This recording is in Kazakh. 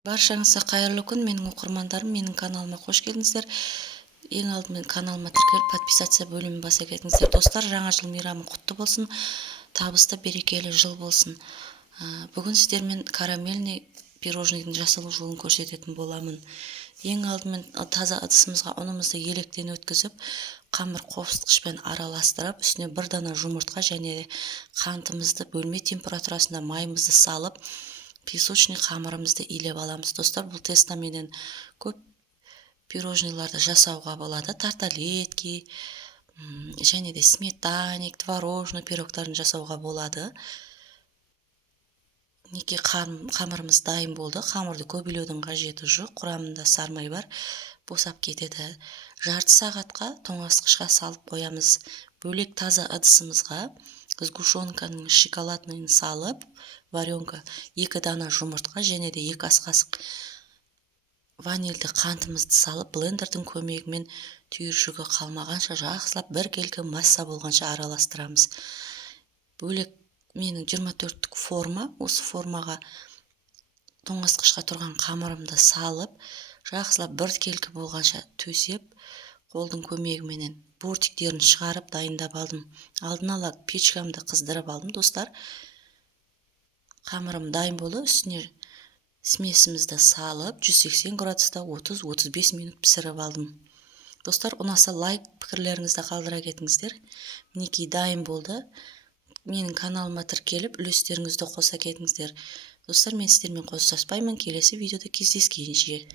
Баршаңызға қайырлы күн, менің оқырмандарым, менің каналыма қош келдіңіздер. Ең алдымен каналыма тіркеліп, подписация бөлімін баса кетіңіздер. Достар, жаңа жыл мейрамы құтты болсын, табысты, берекелі жыл болсын. Бүгін сіздермен карамельный пирожныйдың жасалу жолын көрсететін боламын. Ең алдымен таза ыдысымызға ұнымызды електен өткізіп, қамыр қосқышпен араластырып, үстіне бір дана жұмыртқа және қантымызды бөлме температурасында майымызды салып, песочный қамырымызды илеп аламыз. Достар, бұл тестаменен көп пирожныйларды жасауға болады. Тарталетки, және де сметанник, творожный пирогтарын жасауға болады. Неке қамырымыз дайын болды. Қамырды көп илеудің қажеті жоқ. Құрамында сармай бар, босап кетеді. Жарты сағатқа тоңазытқышқа салып қоямыз. Бөлек таза ыдысымызға сгущенканың шоколадныйын салып, варенка, 2 дана жұмыртқа және де 2 ас қасық ванильді қантымызды салып, блендердің көмегімен түйіршігі қалмағанша жақсылап бір келкі масса болғанша араластырамыз. Бөлек менің 24-тік форма, осы формаға тоңазытқышқа тұрған қамырымды салып, жақсылап бір келкі болғанша төсеп, қолдың көмегіменен бортиктерін шығарып дайындап алдым. Алдын ала печкамды қыздырып алдым, достар. Қамырым дайын болды, үстіне смесімізді салып, 180 градуста 30-35 минут пісіріп алдым. Достар, ұнаса лайк, пікірлеріңізді қалдыра кетіңіздер. Мінекей дайын болды. Менің каналыма тіркеліп, үлестеріңізді қоса кетіңіздер. Достар, мен сіздермен қоштаспаймын. Келесі видеода кездескенше.